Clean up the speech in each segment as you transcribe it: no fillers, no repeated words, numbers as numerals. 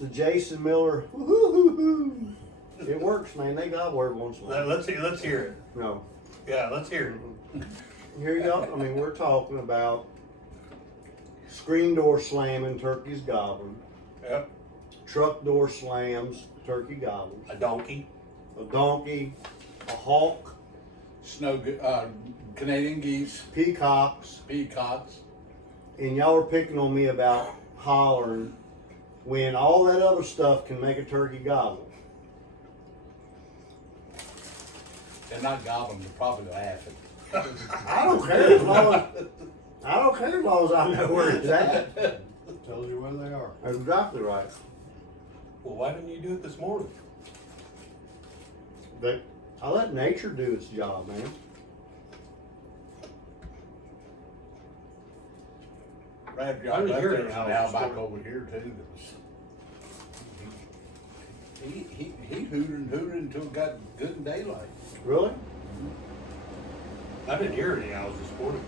The Jason Miller, woo-hoo-hoo-hoo. It works, man. They gobble every once in a while. Let's hear it. No. Yeah, let's hear it. Here you go. I mean, we're talking about screen door slamming, turkeys gobbling. Yep. Truck door slams, turkey gobbles. A donkey. A donkey, a hawk, Canadian geese, peacocks. And y'all are picking on me about hollering when all that other stuff can make a turkey gobble. They're not gobbling, they're probably laughing. I don't care as long as I know where it's at. Tells you where they are. That's exactly right. Well, why didn't you do it this morning? But I let nature do its job, man. Brad I got was left hearing there how now it's back stored. over here too. That was, he hooted until it got good in daylight. Really? I didn't hear any owls this morning.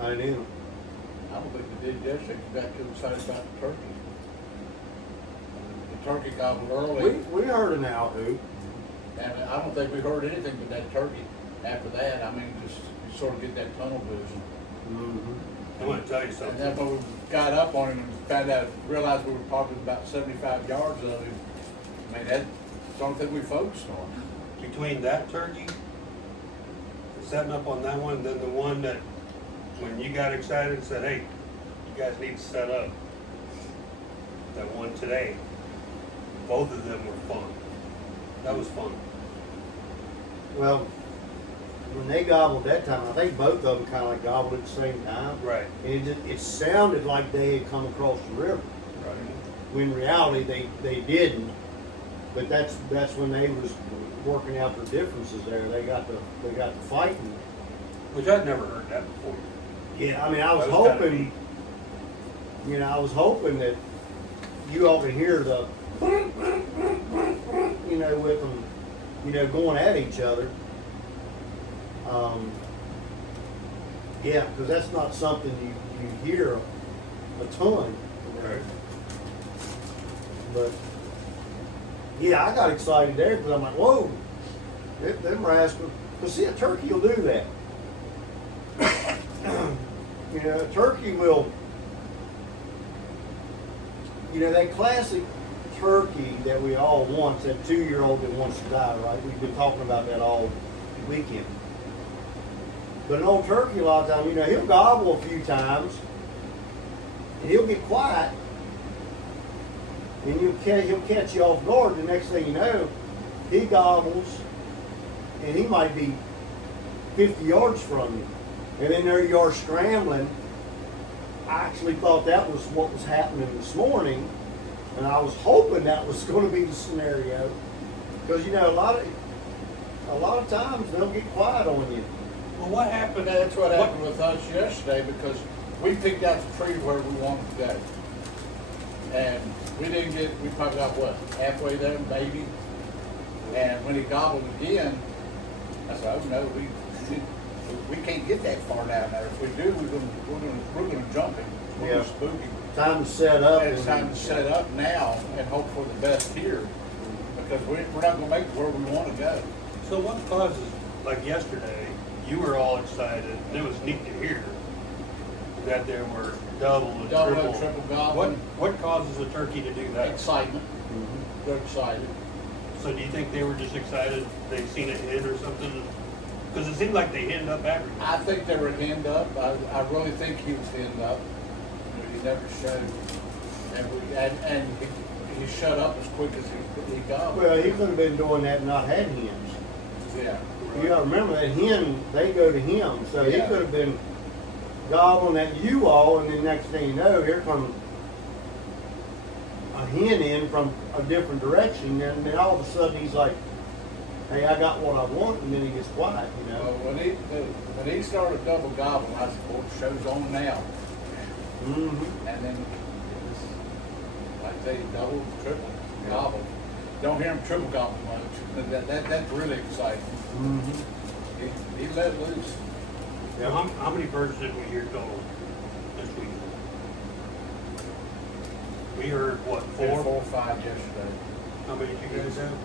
I didn't. I don't think they did yesterday. You got too excited about the turkey. The turkey gobbled early, We heard an owl hoot. and I don't think we heard anything but that turkey after that. I mean, just you sort of get that tunnel vision. Mm-hmm. I want to tell you And something. then when we got up on him and found out, realized we were probably about 75 yards of him, I mean, that's the only thing we focused on. Between that turkey, setting up on that one, then the one that when you got excited and said, hey, you guys need to set up. That one today, both of them were fun. That was fun. Well, when they gobbled that time, I think both of them kind of like gobbled at the same time. Right. And it sounded like they had come across the river. Right. When in reality they didn't. But that's when they was working out their differences there. They got the fighting. Which I'd never heard that before. Yeah, I mean, I was That was kinda hoping, I was hoping that you all could hear the, with them, going at each other. Yeah, because that's not something you hear a ton. Right. But yeah, I got excited there because I'm like, whoa, them rascals. But see, a turkey will do that. A turkey will, that classic turkey that we all want, that 2-year-old that wants to die, right? We've been talking about that all weekend. But an old turkey, a lot of times, he'll gobble a few times, and he'll get quiet, and he'll catch you off guard. The next thing you know, he gobbles, and he might be 50 yards from you. And then there you are scrambling. I actually thought that was what was happening this morning, and I was hoping that was going to be the scenario, because a lot of times they'll get quiet on you. Well, what happened? That's what happened with us yesterday, because we picked out the tree where we wanted to go. And we probably got halfway there, maybe. And when he gobbled again, I said, oh no, we can't get that far down there. If we do, we're gonna jump him. We're gonna spook him. Time to set up. And it's time to set up now and hope for the best here, because we're not gonna make it where we want to go. So what causes, like yesterday, you were all excited, and it was neat to hear that there were double and Triple gobbling. What causes a turkey to do that? Excitement. Mhm. They're excited. So do you think they were just excited they'd seen a hen or something? Because it seemed like they henned up after. I think they were henned up. I really think he was henned up. He never showed. And he shut up as quick as he gobbled. Well, he could have been doing that and not had hens. Yeah. You got to remember that hen, they go to him. So he Yeah. could have been gobbling at you all, and then next thing you know, here comes a hen in from a different direction, and then all of a sudden he's like, hey, I got what I want, and then he gets quiet, Well, when he started double gobbling, I said, "Boy, the show's on now." Mm-hmm. And then it was, like I say, double, triple gobble. Don't hear him triple gobble much. That's really exciting. Mm-hmm. He let loose. Now, how many birds did we hear total this week? We heard, what, We had 4 4? or 5 yesterday. How many did you guys have?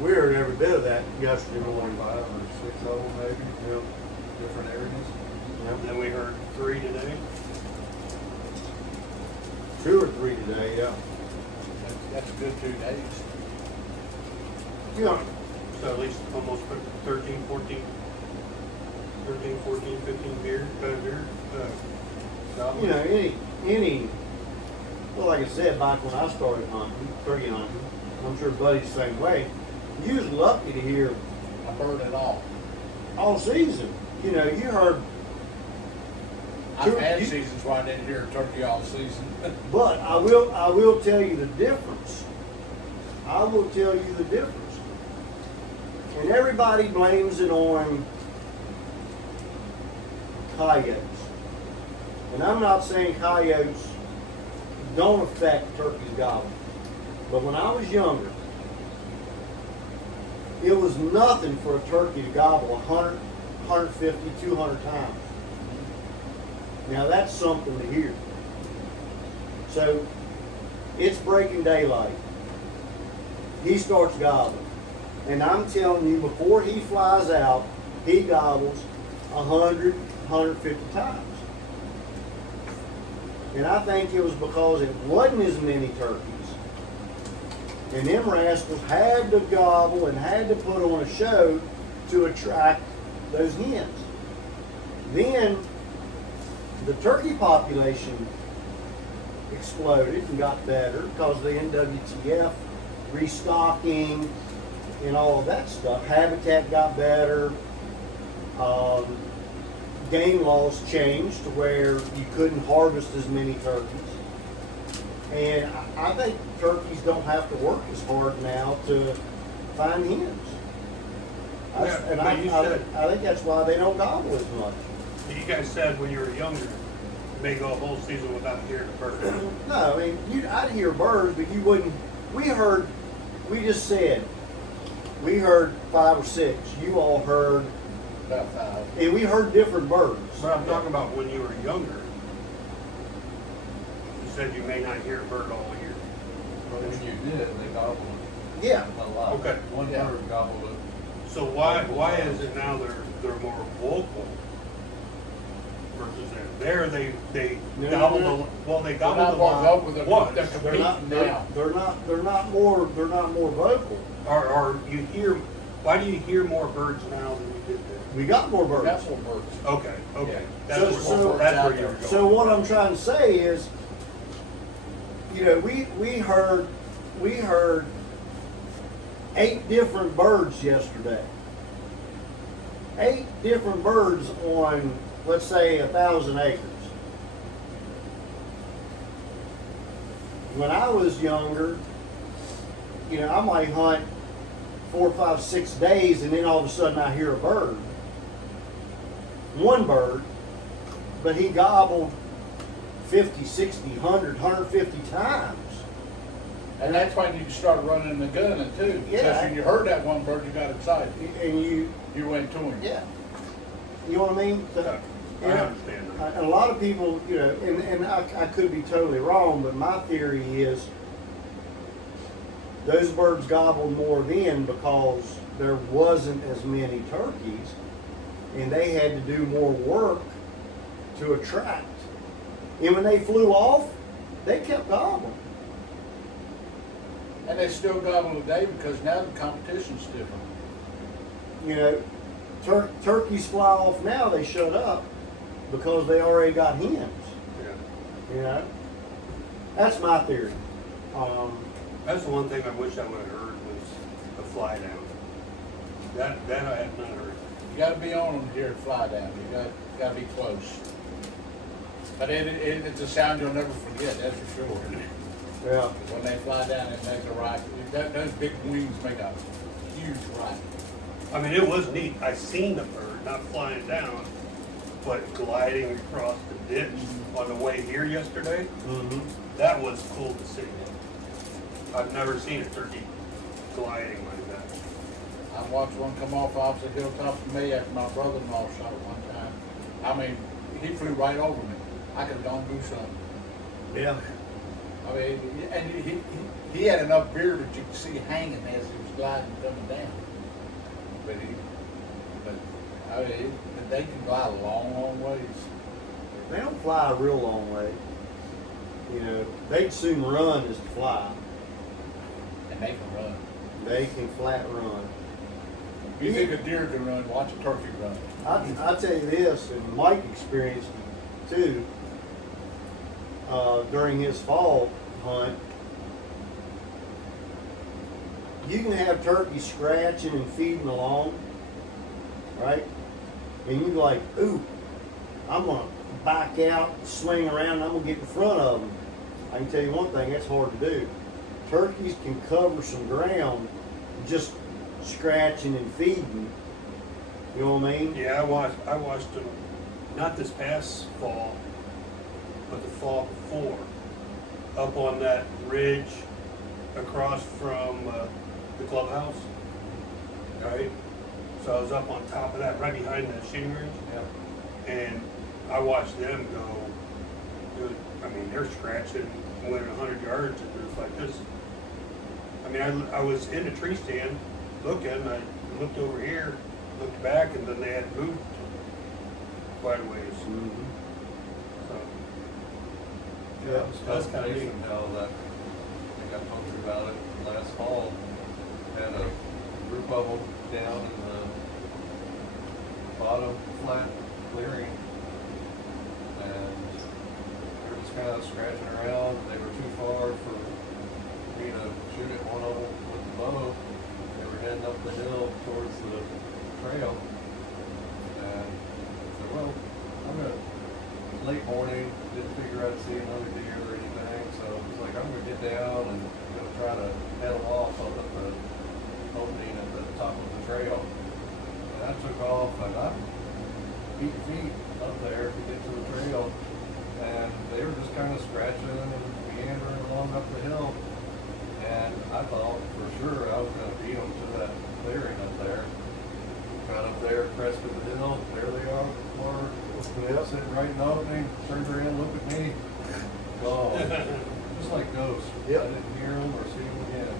We heard every bit of that yesterday morning. 5 or 6 of them maybe, different areas. Yeah. Then we heard 3 today. 2 or 3 today, yeah. That's a good 2 days. You know, So at least almost 13, 14, 15 beers, 5 beers. Goblers. you know, well, like I said, back when I started hunting, turkey hunting, I'm sure Buddy's the same way. You was lucky to hear I burned it all. all season. You know, you heard, I've had You- seasons where I didn't hear a turkey all season. but I will tell you the difference. I will tell you the difference. And everybody blames it on coyotes. And I'm not saying coyotes don't affect turkey's gobbling. But when I was younger, it was nothing for a turkey to gobble 100, 150, 200 times. Now that's something to hear. So it's breaking daylight. He starts gobbling. And I'm telling you, before he flies out, he gobbles 100, 150 times. And I think it was because it wasn't as many turkeys. And them rascals had to gobble and had to put on a show to attract those hens. Then the turkey population exploded and got better because of the NWTF restocking and all of that stuff. Habitat got better. Game laws changed to where you couldn't harvest as many turkeys. And I think turkeys don't have to work as hard now to find hens. Yeah, And but you said- I think that's why they don't gobble as much. You guys said when you were younger, you may go a whole season without hearing a bird. No, I mean, I'd hear birds, but you wouldn't. We just said, we heard 5 or 6. You all heard, About 5. and we heard different birds. But I'm talking about when you were younger. You said you may not hear a bird all year. But when you did, they gobbled Yeah. a lot. Okay. One Yeah. bird gobbled it. So why is it now they're more vocal versus there? There they No, gobbled no. they They're gobbled not a more lot vocal, they're once. They're not. competing now. They're not more vocal. Or you hear, why do you hear more birds now than you did then? We got more birds. That's what birds. Okay, okay. Yeah. That's So- where, that's where you were going. So what I'm trying to say is, you know, we heard 8 different birds yesterday. 8 different birds on, let's say, 1,000 acres. When I was younger, you know, I might hunt 4, 5, 6 days, and then all of a sudden I hear a bird. One bird, but he gobbled 50, 60, 100, 150 times. And that's when you started running the gun and too. Because Yeah. when you heard that one bird, you got excited. And you, You went to him. yeah. You know what I mean? Yeah, You I know, understand that. and a lot of people, you know, and I could be totally wrong, but my theory is those birds gobbled more then because there wasn't as many turkeys and they had to do more work to attract. And when they flew off, they kept gobbling. And they still gobble today because now the competition's different. You know, turkeys fly off now, they shut up because they already got hens. Yeah. You know, that's my theory. That's the one thing I wish I would have heard was the fly down. That I have not heard. You gotta be on them to hear it fly down. You gotta be close. But it's a sound you'll never forget, that's for sure. Yeah. When they fly down, it makes a right. Those big wings make a huge right. I mean, it was neat. I seen the bird, not flying down, but gliding across the ditch on the way here yesterday. Mm-hmm. That was cool to see. I've never seen a turkey gliding like that. I watched one come off opposite hilltop of me after my brother-in-law shot it one time. I mean, he flew right over me. I could have gone do something. Yeah. I mean, and he had enough beer that you could see hanging as he was gliding coming down. But I mean, they can glide a long, long ways. They don't fly a real long way. You know, they'd soon run as to fly. And they can run. They can flat run. You think a deer can run, watch a turkey run. I'll tell you this, and Mike experienced it too, during his fall hunt. You can have turkeys scratching and feeding along, right? And you're like, ooh, I'm going to back out, swing around, and I'm going to get in front of them. I can tell you one thing, that's hard to do. Turkeys can cover some ground just scratching and feeding. You know what I mean? Yeah, I watched them, not this past fall, but the fall before, up on that ridge across from the clubhouse, right? So I was up on top of that, right behind the shooting range, and I watched them go. I mean, they're scratching within 100 yards, and it was like this. I mean, I was in a tree stand looking. I looked over here, looked back, and then they had moved quite a ways. Mm-hmm. So, Yeah, that's that's kinda amazing neat. how that, I think I told you about it last fall, had a group of them down in the bottom flat clearing, and they were just kind of scratching around. They were too far for me to shoot at one of them with the bow. They were heading up the hill towards the trail, and I said, well, I'm gonna, late morning, didn't figure I'd see another deer or anything, so I was like, I'm gonna get down and I'm gonna try to head them off up at the opening at the top of the trail. And I took off, and I beat feet up there to get to the trail, and they were just kind of scratching and meandering along up the hill. And I thought for sure I was gonna beat them to that clearing up there. Got up there, crest of the hill, there they are, sitting right in the opening, turned around, looked at me, gone. Just like ghosts. Yep. I didn't hear them or see them again.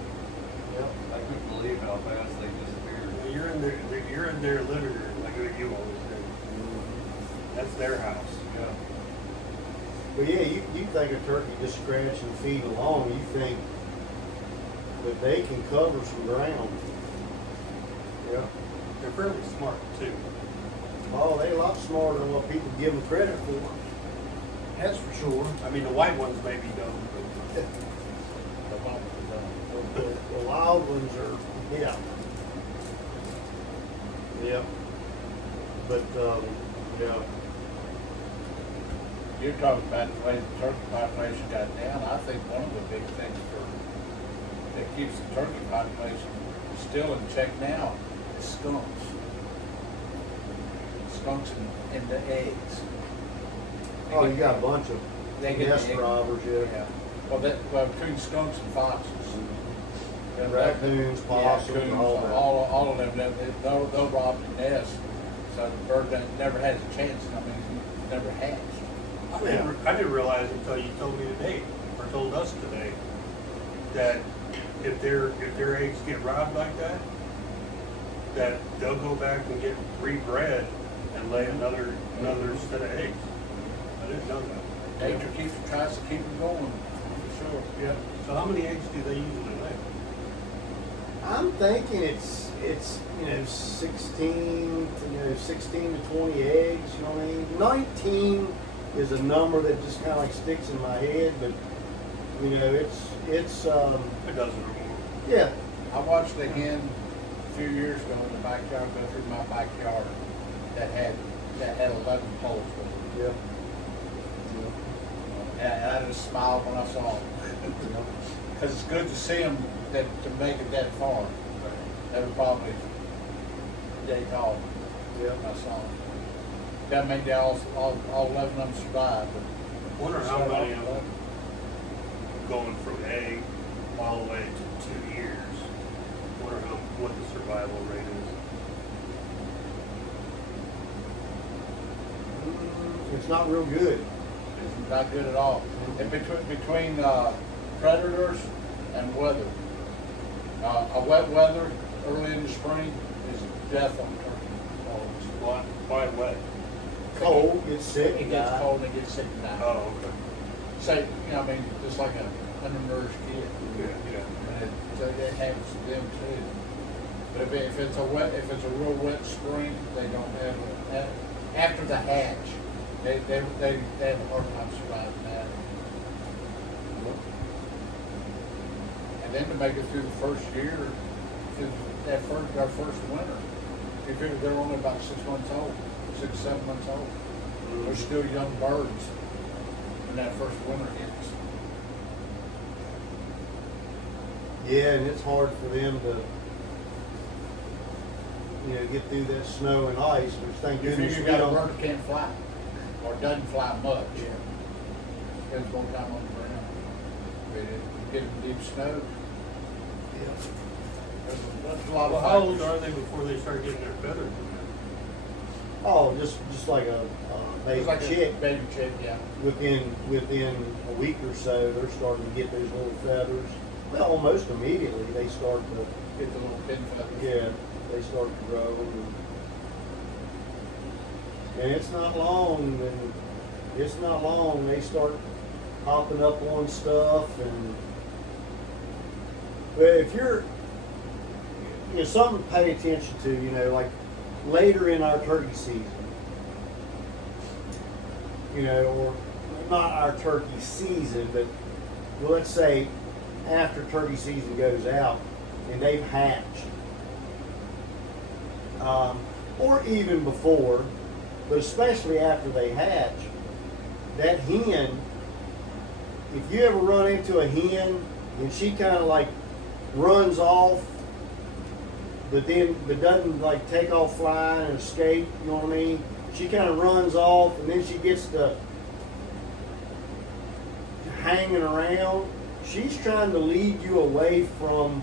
Yep. I couldn't believe how fast they disappeared. you're in their living room, like what you always do. That's their house. Yeah. But yeah, you think a turkey just scratch and feed along, you think that they can cover some ground. Yeah. They're fairly smart too. Oh, they're a lot smarter than what people give them credit for. That's for sure. I mean, the white ones maybe don't, but The wild ones are, yeah. Yeah. But, yeah. You're talking about the way the turkey population got down. I think one of the big things that keeps the turkey population still in check now is skunks. Skunks in the eggs. Oh, you got a bunch of They get nest the egg- robbers, yeah. Well, between skunks and foxes. And raccoons, possums, Yeah, and all that. all of them, they'll rob the nest. So the bird never has a chance. I mean, never hatched. I didn't realize until you told me today, or told us today, that if their eggs get robbed like that, that they'll go back and get rebred and lay another set of eggs. I didn't know that. Nature tries to keep them going, for sure. Yeah. So how many eggs do they usually lay? I'm thinking it's 16 to 20 eggs, you know what I mean? 19 is a number that just kind of like sticks in my head, but you know, it's A dozen or more. yeah. I watched a hen a few years ago in the backyard, go through my backyard, that had 11 poults with it. Yeah. And I just smiled when I saw them. Because it's good to see them to make it that far. They were probably day tall. Yeah. I saw them. That made all 11 of them survive. I wonder how many of them going from egg all the way to 2 years. I wonder what the survival rate is. It's not real good. It's not good at all. And between predators and weather. A wet weather early in the spring is death on turkey. Why wet? Cold, gets sick, It gets die. cold and it gets sick and die. Oh, okay. Say, I mean, just like a undernourished kid. Yeah. And so it happens to them too. But if it's a real wet spring, they don't have after the hatch, they have a hard time surviving that. And then to make it through the first year, our first winter, you figure they're only about 6 months old, 6, 7 months old. They're still young birds when that first winter hits. Yeah, and it's hard for them to, get through that snow and ice, which thank You goodness figure we you got a don't. bird that can't fly, or doesn't fly much. Spends more time on the ground. But if you get in deep snow, there's a lot Well, of how old factors. are they before they start getting their feathers? Oh, just like a baby It's like chick. a baby chick, yeah. Within a week or so, they're starting to get those little feathers. Well, almost immediately they start to. Get the little pin feathers. Yeah, they start to grow, and it's not long. They start hopping up on stuff, and well, if you're, something to pay attention to, like later in our turkey season, or not our turkey season, but well, let's say after turkey season goes out and they've hatched. Or even before, but especially after they hatch, that hen, if you ever run into a hen and she kind of like runs off, but doesn't like take off flying and escape, you know what I mean? She kind of runs off and then she gets to hanging around. She's trying to lead you away from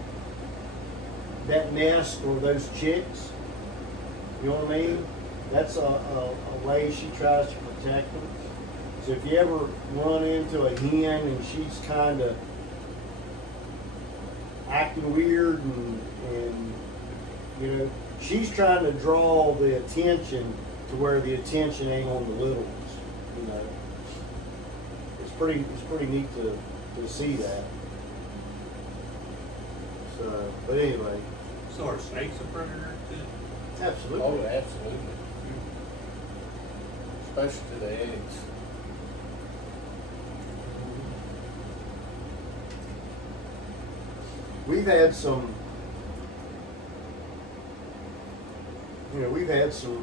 that nest or those chicks. You know what I mean? That's a way she tries to protect them. So if you ever run into a hen and she's kind of acting weird and she's trying to draw the attention to where the attention ain't on the little ones. It's pretty neat to see that. So, but anyway. So are snakes a predator too? Absolutely. Oh, absolutely. Especially to the eggs. We've had some,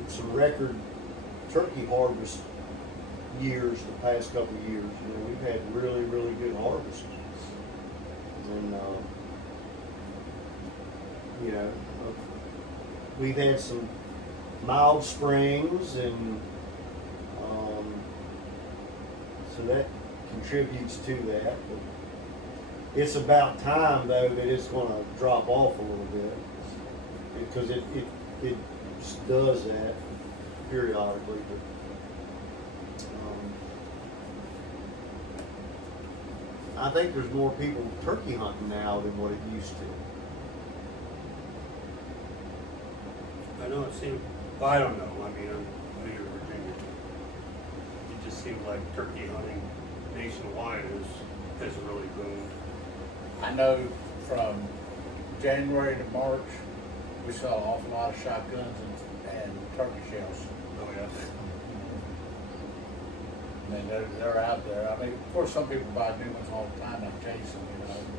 some record turkey harvest years the past couple of years. We've had really, really good harvests. And, we've had some mild springs, and so that contributes to that. But it's about time, though, that it's going to drop off a little bit, because it just does that periodically. But I think there's more people turkey hunting now than what it used to. I know it seemed, well, I don't know, I mean, I'm new to Virginia. It just seems like turkey hunting nationwide has really boomed. I know from January to March, we saw an awful lot of shotguns and turkey shells. Oh, yeah. I mean, they're out there. I mean, of course, some people buy new ones all the time, like Jason,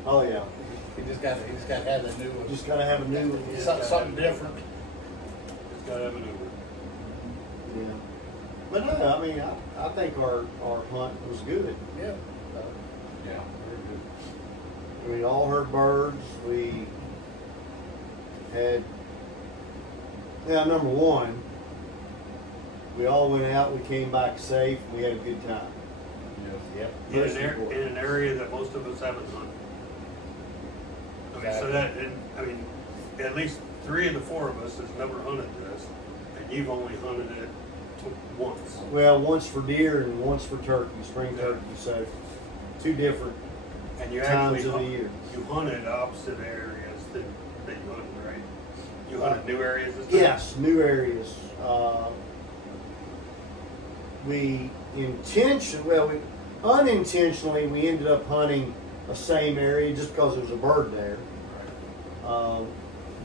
Oh yeah. He just got to have the new one. Just gotta have a new one. Something different. It's gotta have a new one. Yeah. But no, I mean, I think our hunt was good. Yeah. Yeah, very good. We all heard birds. We had, number one, we all went out. We came back safe. We had a good time. Yep. In an area that most of us haven't hunted. I mean, at least 3 of the 4 of us has never hunted this, and you've only hunted it once. Well, once for deer and once for turkey, spring turkey. So 2 different And you times actually of the year. you hunted opposite areas that you hunted, right? You hunted new areas this time? Yes, new areas. Unintentionally, we ended up hunting the same area just because there was a bird there.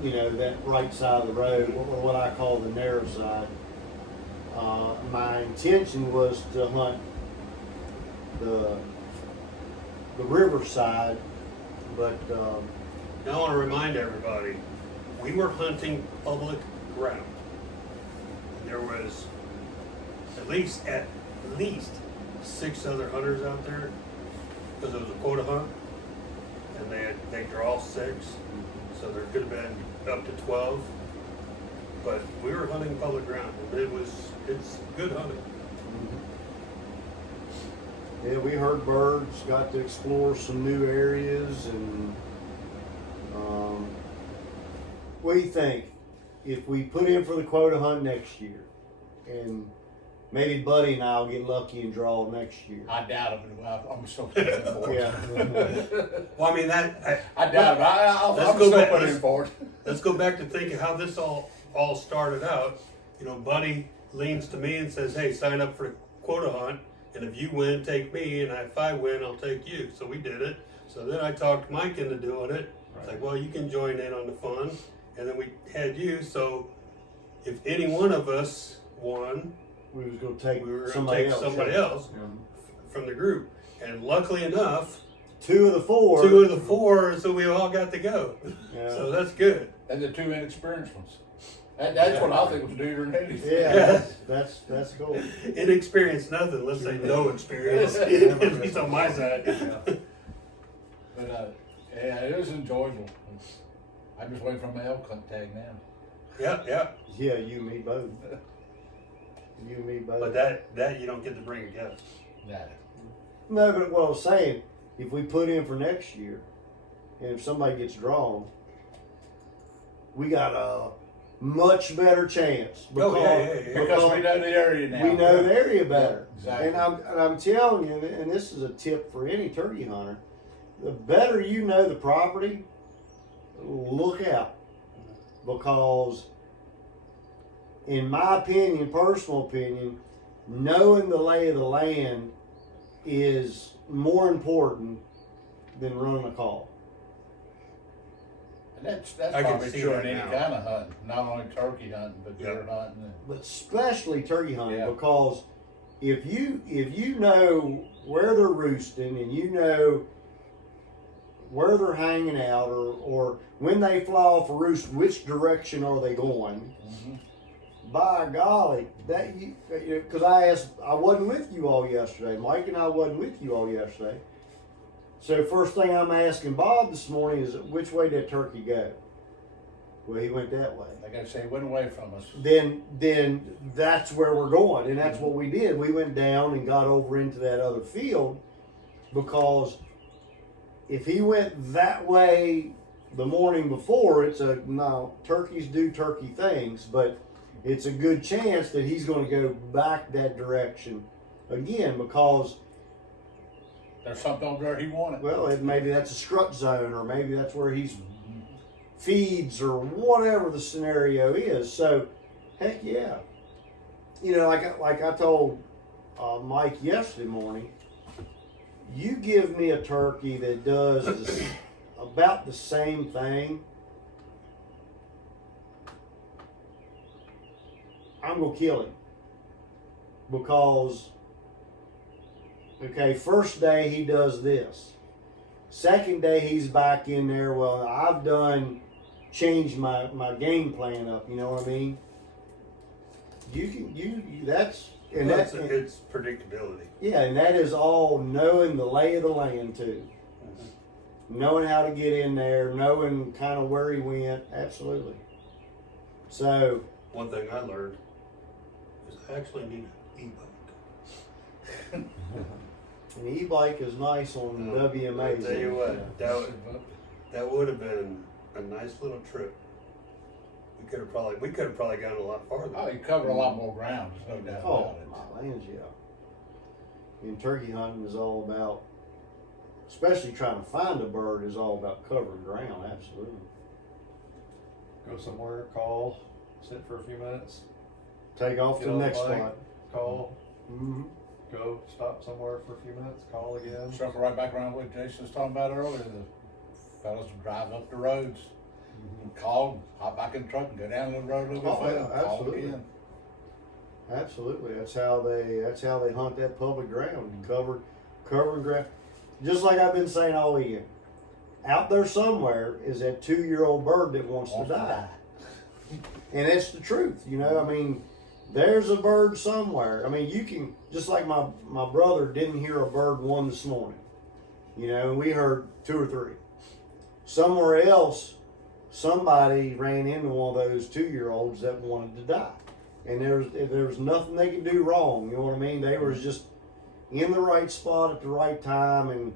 You know, that right side of the road, or what I call the narrow side. My intention was to hunt the river side, but Now I want to remind everybody, we were hunting public ground. There was at least 6 other hunters out there because it was a quota hunt, and they draw 6, so there could have been up to 12. But we were hunting public ground, and it's good hunting. yeah, we heard birds, got to explore some new areas, and what do you think if we put in for the quota hunt next year, and maybe Buddy and I will get lucky and draw next year? I doubt it, but I'm so putting in for it. Yeah. Well, I mean I doubt it. I'm Let's still go back- putting in for it. Let's go back to thinking how this all started out. You know, Buddy leans to me and says, "Hey, sign up for a quota hunt, and if you win, take me, and if I win, I'll take you." So we did it. So then I talked Mike into doing it. It's like, well, you can join in on the fun, and then we had you. So if any one of us won, We was gonna take we were going to somebody take else. somebody else from the group. And luckily enough, 2 of the 4. 2 of the 4, so we all got to go. Yeah. So that's good. And the 2 inexperienced ones. That's what I think was due than anything. Yeah, that's cool. Inexperienced, nothing. Let's say no experience. At least on my side. But yeah, it was enjoyable. I'm just waiting for my elk hunt tag now. Yeah. Yeah, you and me both. You and me both. But that you don't get to bring a guest. Nah. No, but what I was saying, if we put in for next year, and if somebody gets drawn, we got a much better chance. Oh, yeah. Because we know the area now. We know the area better. Yeah, exactly. And I'm telling you, and this is a tip for any turkey hunter, the better you know the property, look out. Because in my opinion, personal opinion, knowing the lay of the land is more important than running a call. And that's I can probably see true that in any now. kind of hunting, not only turkey hunting, but Yeah. deer hunting. But especially turkey hunting, Yeah. because if you know where they're roosting, and you know where they're hanging out, or when they fly off a roost, which direction are they going? By golly, that you, because I wasn't with you all yesterday. Mike and I wasn't with you all yesterday. So first thing I'm asking Bob this morning is, which way did turkey go? Well, he went that way. Like I say, he went away from us. Then that's where we're going, and that's what we did. We went down and got over into that other field, because if he went that way the morning before, turkeys do turkey things, but it's a good chance that he's going to go back that direction again, because There's something over there he wanted. well, maybe that's a strut zone, or maybe that's where he's feeds, or whatever the scenario is. So, heck yeah. You know, like I told Mike yesterday morning, you give me a turkey that does about the same thing, I'm going to kill him. Because, okay, first day he does this. Second day he's back in there. Well, I've changed my game plan up. You know what I mean? It's predictability. yeah, and that is all knowing the lay of the land too. Knowing how to get in there, knowing kind of where he went. Absolutely. So One thing I learned is I actually need an e-bike. an e-bike is nice on WMA. I'll tell you what, that would have been a nice little trip. We could have probably gone a lot farther. Oh, he covered a lot more ground, there's no doubt Oh, about it. my lands, yeah. And turkey hunting is all about especially trying to find a bird, is all about covering ground. Absolutely. Go somewhere, call, sit for a few minutes, Take off get to the on next bike, spot. call, Mm-hmm. go stop somewhere for a few minutes, call again. Circle right back around what Jason was talking about earlier, the fellas drive up the roads, call, hop back in the truck and go down the road a little bit Oh, further, yeah, call absolutely. again. Absolutely. That's how they hunt that public ground, covering ground. Just like I've been saying all weekend. Out there somewhere is that 2-year-old bird that wants to die. And it's the truth, you know. I mean, there's a bird somewhere. I mean, you can, just like my brother didn't hear a bird one this morning. You know, and we heard 2 or 3. Somewhere else, somebody ran into one of those 2-year-olds that wanted to die. And there was nothing they could do wrong, you know what I mean? They were just in the right spot at the right time, and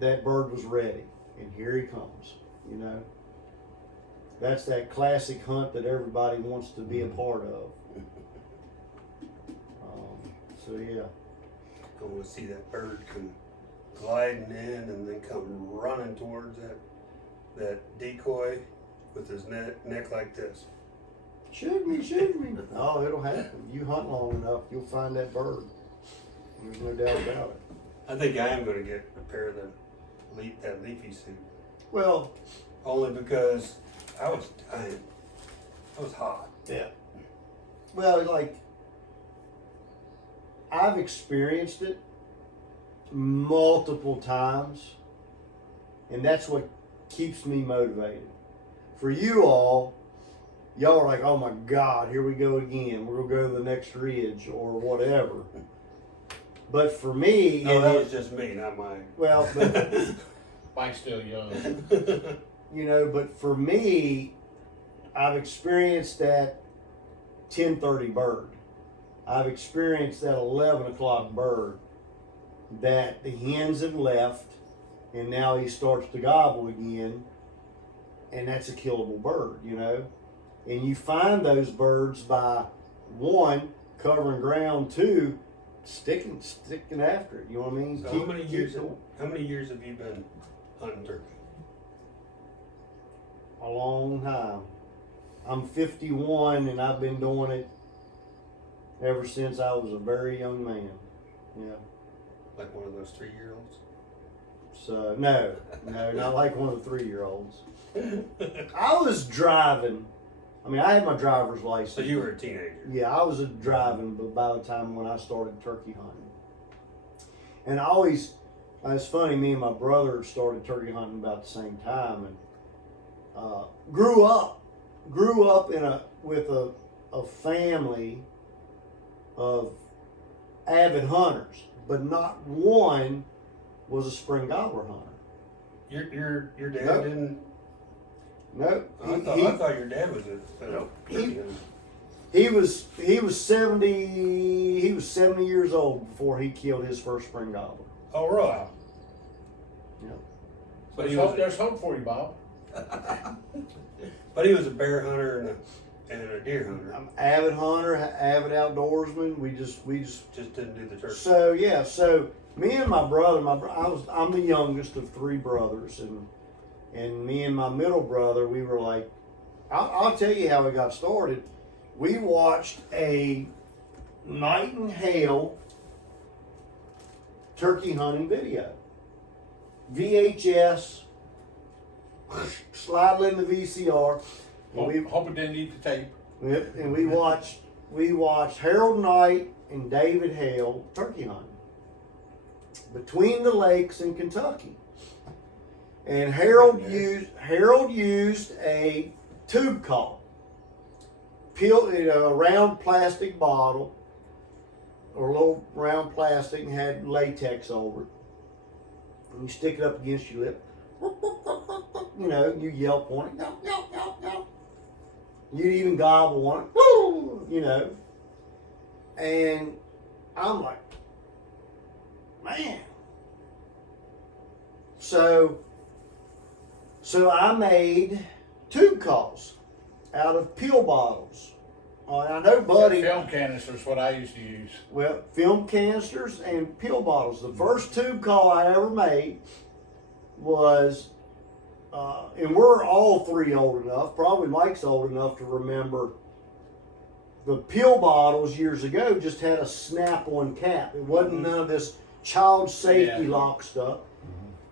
that bird was ready. And here he comes, you know. That's that classic hunt that everybody wants to be a part of. So yeah. I want to see that bird come gliding in and then come running towards that decoy with his neck like this. Shoot me. Oh, it'll happen. You hunt long enough, you'll find that bird. There's no doubt about it. I think I am going to get a pair of that leafy suit. Well, Only because I was dying. I was hot. yeah. Well, like, I've experienced it multiple times, and that's what keeps me motivated. For you all, y'all are like, oh my God, here we go again. We're going to go to the next ridge or whatever. But for me, No, that was just me, not mine. well, but, Mike's still young. you know, but for me, I've experienced that 10:30 bird. I've experienced that 11 o'clock bird that the hens have left, and now he starts to gobble again, and that's a killable bird, you know. And you find those birds by, 1, covering ground, 2, sticking after it. You know what I mean? So how many years have you been hunting turkey? A long time. I'm 51, and I've been doing it ever since I was a very young man. Yeah. Like one of those 3-year-olds? So no, not like one of the 3-year-olds. I was driving. I mean, I had my driver's license. So you were a teenager? Yeah, I was driving, but by the time when I started turkey hunting, and it's funny. Me and my brother started turkey hunting about the same time, and grew up with a family of avid hunters, but not one was a spring gobbler hunter. Your dad Nope. didn't. Nope. I thought your dad was a turkey hunter. He was 70. He was 70 years old before he killed his first spring gobbler. Oh, really? Yeah. But There's hope for you, Bob. But he was a bear hunter and a deer hunter. I'm avid hunter, avid outdoorsman. We just Just didn't do the turkey. So yeah, so me and my brother, I'm the youngest of 3 brothers, and me and my middle brother, we were like, I'll tell you how we got started. We watched a night and hail turkey hunting video, VHS, slide in the VCR, and Hope it didn't eat the tape. Yep, and we watched Harold Knight and David Hale turkey hunting between the lakes in Kentucky. And Harold used a tube call, a round plastic bottle or a little round plastic, and had latex over it. And you stick it up against your lip. You know, you yelp on it. Yelp, yelp, yelp. You'd even gobble on it, you know. And I'm like, man. So I made tube calls out of pill bottles. I know, buddy. Film canisters, what I used to use. Well, film canisters and pill bottles. The first tube call I ever made was, and we're all three old enough, probably Mike's old enough to remember the pill bottles years ago just had a snap-on cap. It wasn't none of this child safety lock stuff.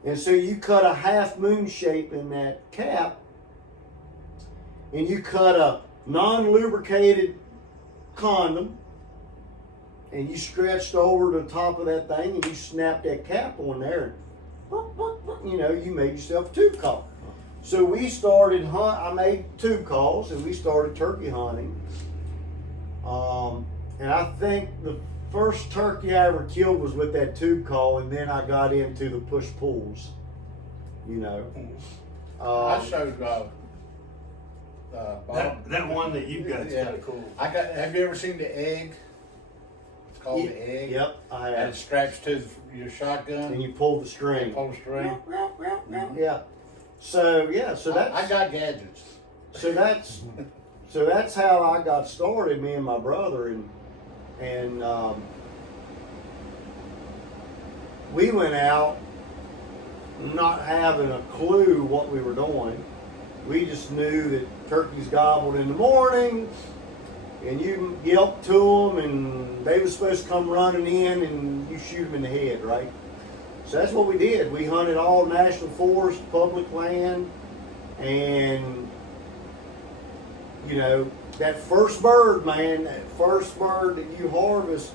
And so you cut a half moon shape in that cap, and you cut a non-lubricated condom, and you stretched over the top of that thing, and you snapped that cap on there, and you know, you made yourself a tube call. So we started I made tube calls, and we started turkey hunting. And I think the first turkey I ever killed was with that tube call, and then I got into the push pulls. You know. I showed Bob. That one that you've got is Yeah. kind of cool. Have you ever seen the egg? It's called the egg. Yep, I And have. it straps to your shotgun. And you pull the and string. pull the string. Yeah. So that's I got gadgets. so that's how I got started. Me and my brother, and we went out not having a clue what we were doing. We just knew that turkeys gobbled in the morning, and you yelp to them, and they were supposed to come running in, and you shoot them in the head, right? So that's what we did. We hunted all national forest, public land, and you know, that first bird, man, that first bird that you harvest,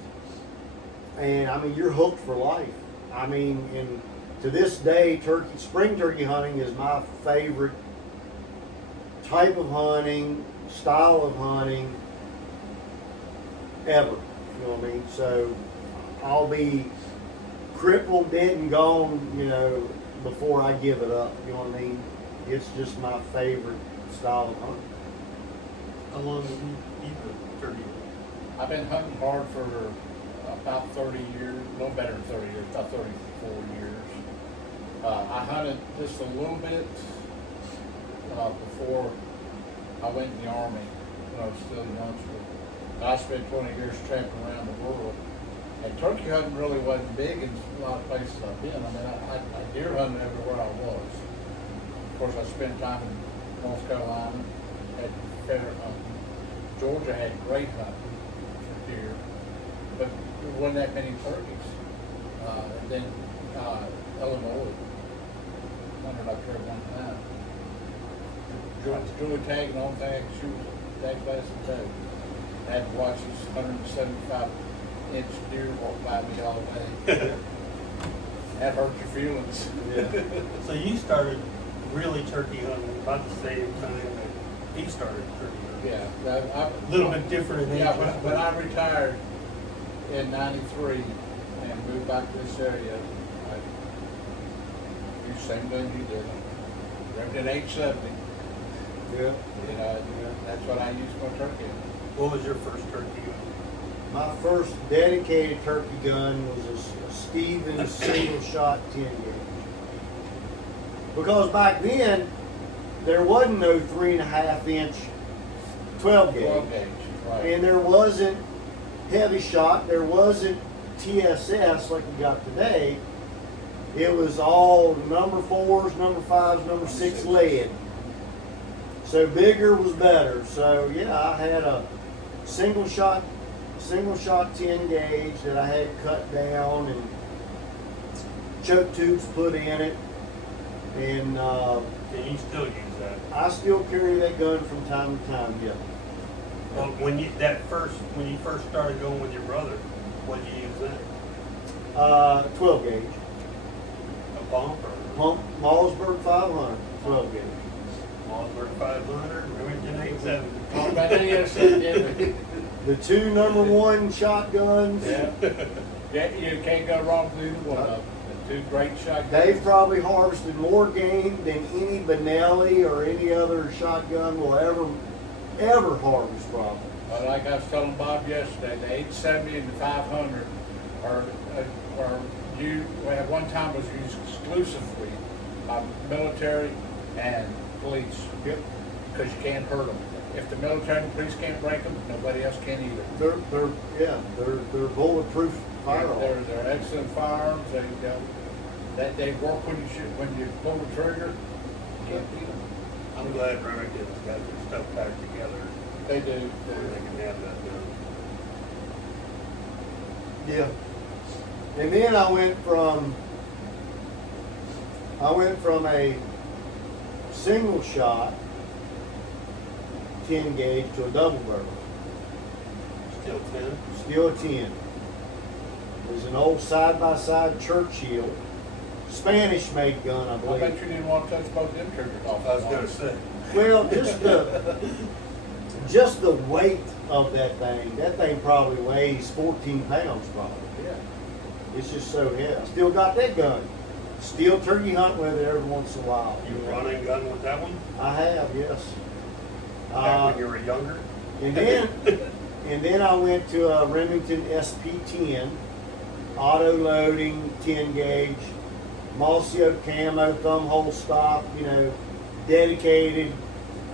and I mean, you're hooked for life. I mean, and to this day, spring turkey hunting is my favorite type of hunting, style of hunting ever. You know what I mean? So I'll be crippled, dead, and gone, you know, before I give it up. You know what I mean? It's just my favorite style of hunting. How long have you been turkey? I've been hunting hard for about 30 years, a little better than 30 years, about 34 years. I hunted just a little bit before I went in the Army when I was still a youngster. I spent 20 years traveling around the world. And turkey hunting really wasn't big in a lot of places I've been. I mean, I deer hunted everywhere I was. Of course, I spent time in North Carolina, had better hunting. Georgia had great hunting for deer, but there wasn't that many turkeys. And then Illinois, hunted up there one time. Julie tagging on thing, she was tag glass and tag. I had to watch this 175-inch deer walk by me all day. That hurt your feelings. Yeah. So you started really turkey hunting about the same time that he started turkey hunting. Yeah. A little bit different in age. Yeah, when I retired in '93 and moved back to this area, I used the same thing you did. Lived at 870. Yeah. You know, that's what I used my turkey in. What was your first turkey gun? My first dedicated turkey gun was a Stevens single shot 10 gauge. Because back then, there wasn't no 3.5 inch 12 gauge. 12 gauge, right. And there wasn't heavy shot, there wasn't TSS like we got today. It was all number 4s, number 5s, number 6 lead. So bigger was better. So yeah, I had a single shot 10 gauge that I had cut down and choke tubes put in it. And And you still use that? I still carry that gun from time to time, yeah. Well, when you first started going with your brother, what did you use then? 12 gauge. A bump or Pump Mollsburg 500, 12 gauge. Mossberg 500, Remington 870? Talk about any other stuff, didn't we? The two number 1 shotguns. Yeah. Yeah, you can't go wrong with either one of them. The two great shotguns. They've probably harvested more game than any Benelli or any other shotgun will ever harvest, probably. But like I was telling Bob yesterday, the 870 and the 500 are at one time was used exclusively by military and police. Yep. Because you can't hurt them. If the military and police can't break them, nobody else can either. They're bulletproof firearms. They're excellent firearms. That they work when you shoot, when you pull the trigger, you can't beat them. I'm glad Remington's got their stuff back together, They do. where they can have that done. Yeah. And then I went from a single shot 10 gauge to a double barrel. Still 10? Still a 10. It was an old side-by-side Churchill, Spanish-made gun, I I believe. bet you didn't want to touch both them triggers off. I was gonna say, Well, just the weight of that thing. That thing probably weighs 14 pounds, probably. Yeah. It's just so heavy. Still got that gun. Still turkey hunt with it every once in a while. you run and gun with that one? I have, yes. Back when you were younger? And then I went to a Remington SP10, auto loading, 10 gauge, mossy oak camo, thumb hole stock, dedicated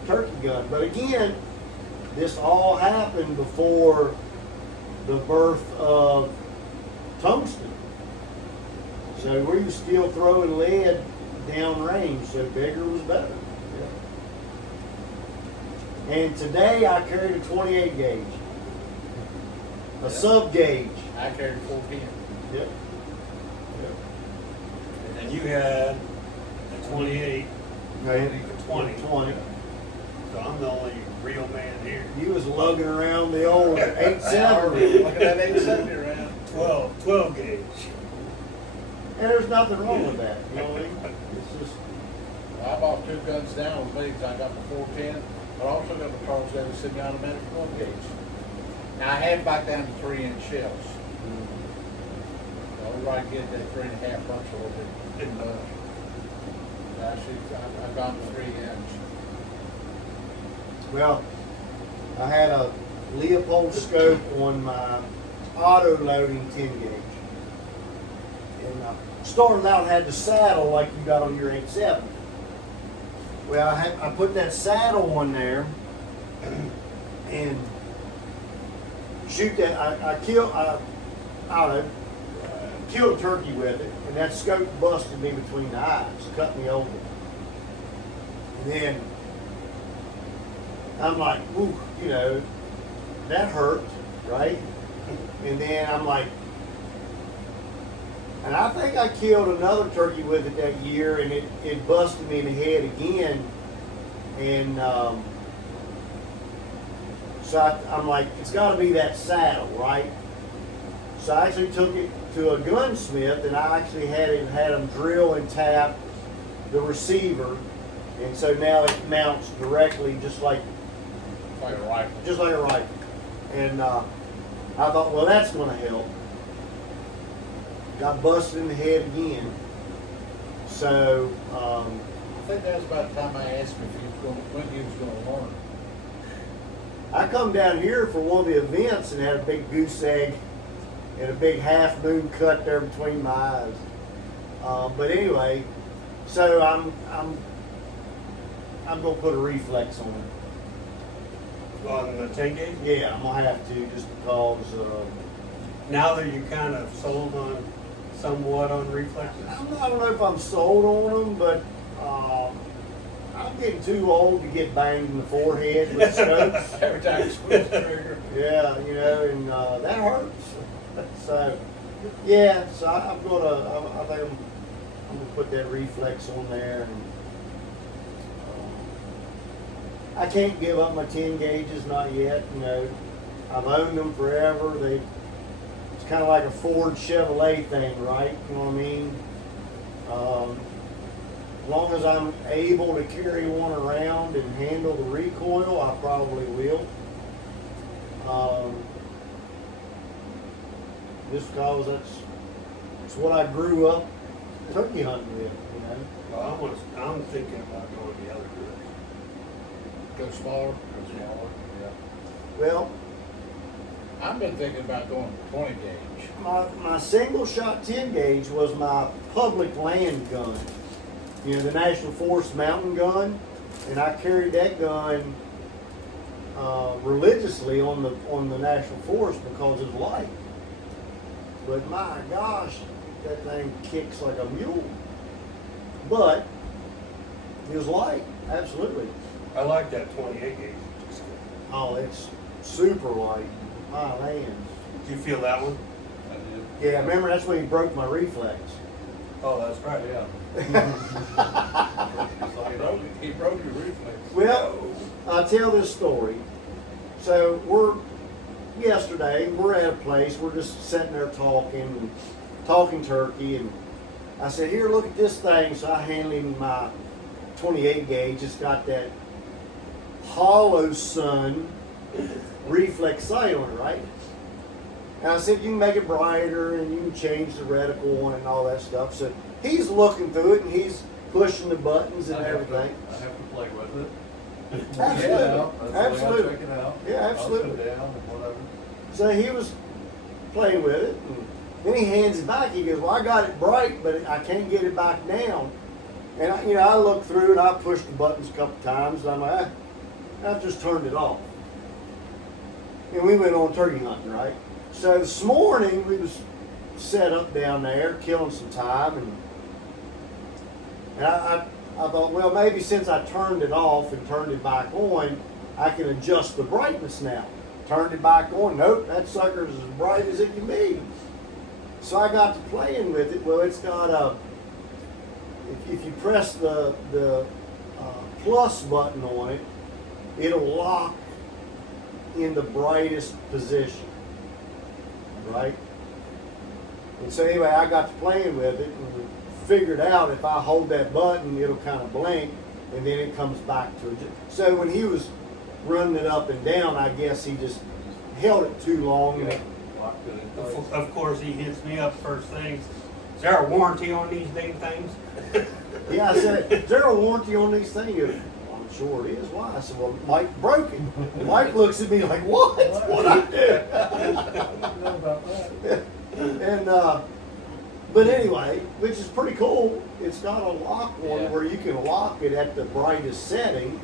turkey gun. But again, this all happened before the birth of tungsten. So we were still throwing lead downrange, so bigger was better. And today I carried a 28 gauge, a sub gauge. I carried 14. Yep. And you had a 28, Right. a 20. 20. So I'm the only real man here. You was lugging around the old Look 870. at that 870 around. 12 gauge. And there's nothing wrong with that, you know what I mean? It's just, Well, I bought 2 guns down with me, 'cause I got the 410, but I also got the Carl's Daily semi-automatic 1 gauge. Now I had back down to 3-inch shells. I was right to get that 3.5 bucks a little bit too much. I've gone to 3-inch. well, I had a Leopold scope on my auto loading 10 gauge. And started out had the saddle like you got on your 870. Well, I put that saddle on there and shoot that. I don't know, killed a turkey with it, and that scope busted me between the eyes, cut me open. And then I'm like, ooh, that hurt, right? And then I'm like, and I think I killed another turkey with it that year, and it busted me in the head again. And so I'm like, it's got to be that saddle, right? So I actually took it to a gunsmith, and I actually had him drill and tap the receiver, and so now it mounts directly just like Like a rifle. a rifle. And I thought, well, that's going to help. Got busted in the head again. So, I think that was about the time I asked him if when he was going to learn. I come down here for one of the events and had a big goose egg and a big half moon cut there between my eyes. But anyway, so I'm going to put a reflex on it. On the 10 gauge? Yeah, I'm going to have to just because. Now that you kind of sold on somewhat on reflexes? I don't know if I'm sold on them, but I'm getting too old to get banged in the forehead with scopes. Every time you squeeze the trigger. Yeah, and that hurts. So, yeah, so I'm gonna, I think I'm gonna put that reflex on there. And I can't give up my 10 gauges, not yet. I've owned them forever. It's kind of like a Ford Chevrolet thing, right? You know what I mean? As long as I'm able to carry one around and handle the recoil, I probably will. Just because that's what I grew up turkey hunting with, Well, I'm thinking about going the other direction. Go smaller. Yeah. Well, I've been thinking about going 20 gauge. my single shot 10 gauge was my public land gun. The National Forest mountain gun, and I carried that gun religiously on the National Forest because it's light. But my gosh, that thing kicks like a mule. But it was light, absolutely. I like that 28 gauge. Oh, it's super light. My lands. Did you feel that one? I did. Yeah, remember that's when he broke my reflex. Oh, that's right. Yeah. He broke your reflex. Well, I'll tell this story. So yesterday, we're at a place, we're just sitting there talking turkey, and I said, here, look at this thing. So I handed him my 28 gauge. It's got that hollow sun reflex sight on it, right? And I said, you can make it brighter and you can change the reticle on it and all that stuff. So he's looking through it and he's pushing the buttons and everything. I have to play with it. Absolutely. That's Absolutely. Check it out. Yeah, absolutely. Up and down and whatever. So he was playing with it, and then he hands it back. He goes, well, I got it bright, but I can't get it back down. And I looked through and I pushed the buttons a couple times, and I'm like, I just turned it off. And we went on turkey hunting, right? So this morning we was set up down there, killing some time, and I thought, well, maybe since I turned it off and turned it back on, I can adjust the brightness now. Turned it back on. Nope, that sucker's as bright as it can be. So I got to playing with it. Well, it's got a. If you press the plus button on it, it'll lock in the brightest position, right? And so anyway, I got to playing with it and figured out if I hold that button, it'll kind of blink, and then it comes back to it. So when he was running it up and down, I guess he just held it too long. Yeah, locked it in place. Of course, he hits me up first things. Is there a warranty on these dang things? Yeah, I said, is there a warranty on these things? He goes, well, I'm sure it is. Why? I said, well, Mike broke it. And Mike looks at me like, what? What'd I do? And, but anyway, which is pretty cool. It's got a lock on it where you can lock it at the brightest setting.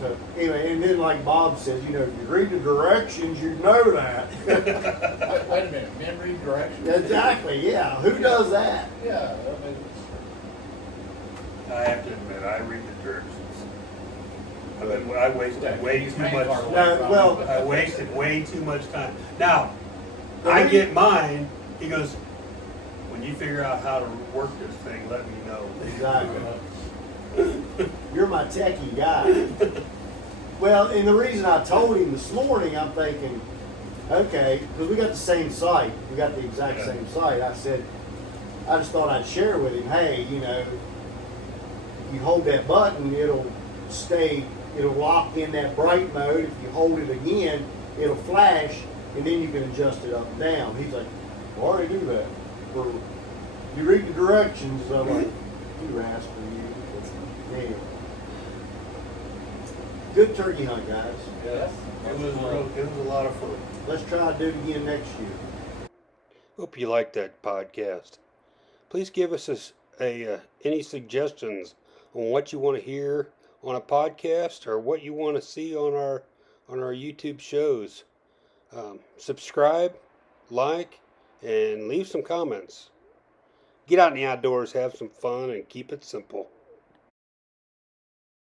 So anyway, and then like Bob says, if you read the directions, you know that. Wait a minute, memory directions? Exactly, yeah. Who does that? Yeah, I have to admit, I read the directions. I wasted way too much. I wasted way too much time. Now, I get mine. He goes, when you figure out how to work this thing, let me know. Exactly. You're my techie guy. Well, and the reason I told him this morning, I'm thinking, okay, because we got the same site. We got the exact same site. I said, I just thought I'd share with him, hey, you hold that button, it'll lock in that bright mode. If you hold it again, it'll flash, and then you can adjust it up and down. He's like, well, I already do that. Well, you read the directions. I'm like, you rascal, you. Anyway. Good turkey hunt, guys. Yes. It was a lot of fun. Let's try to do it again next year. Hope you liked that podcast. Please give us any suggestions on what you want to hear on a podcast or what you want to see on our YouTube shows. Subscribe, like, and leave some comments. Get out in the outdoors, have some fun, and keep it simple.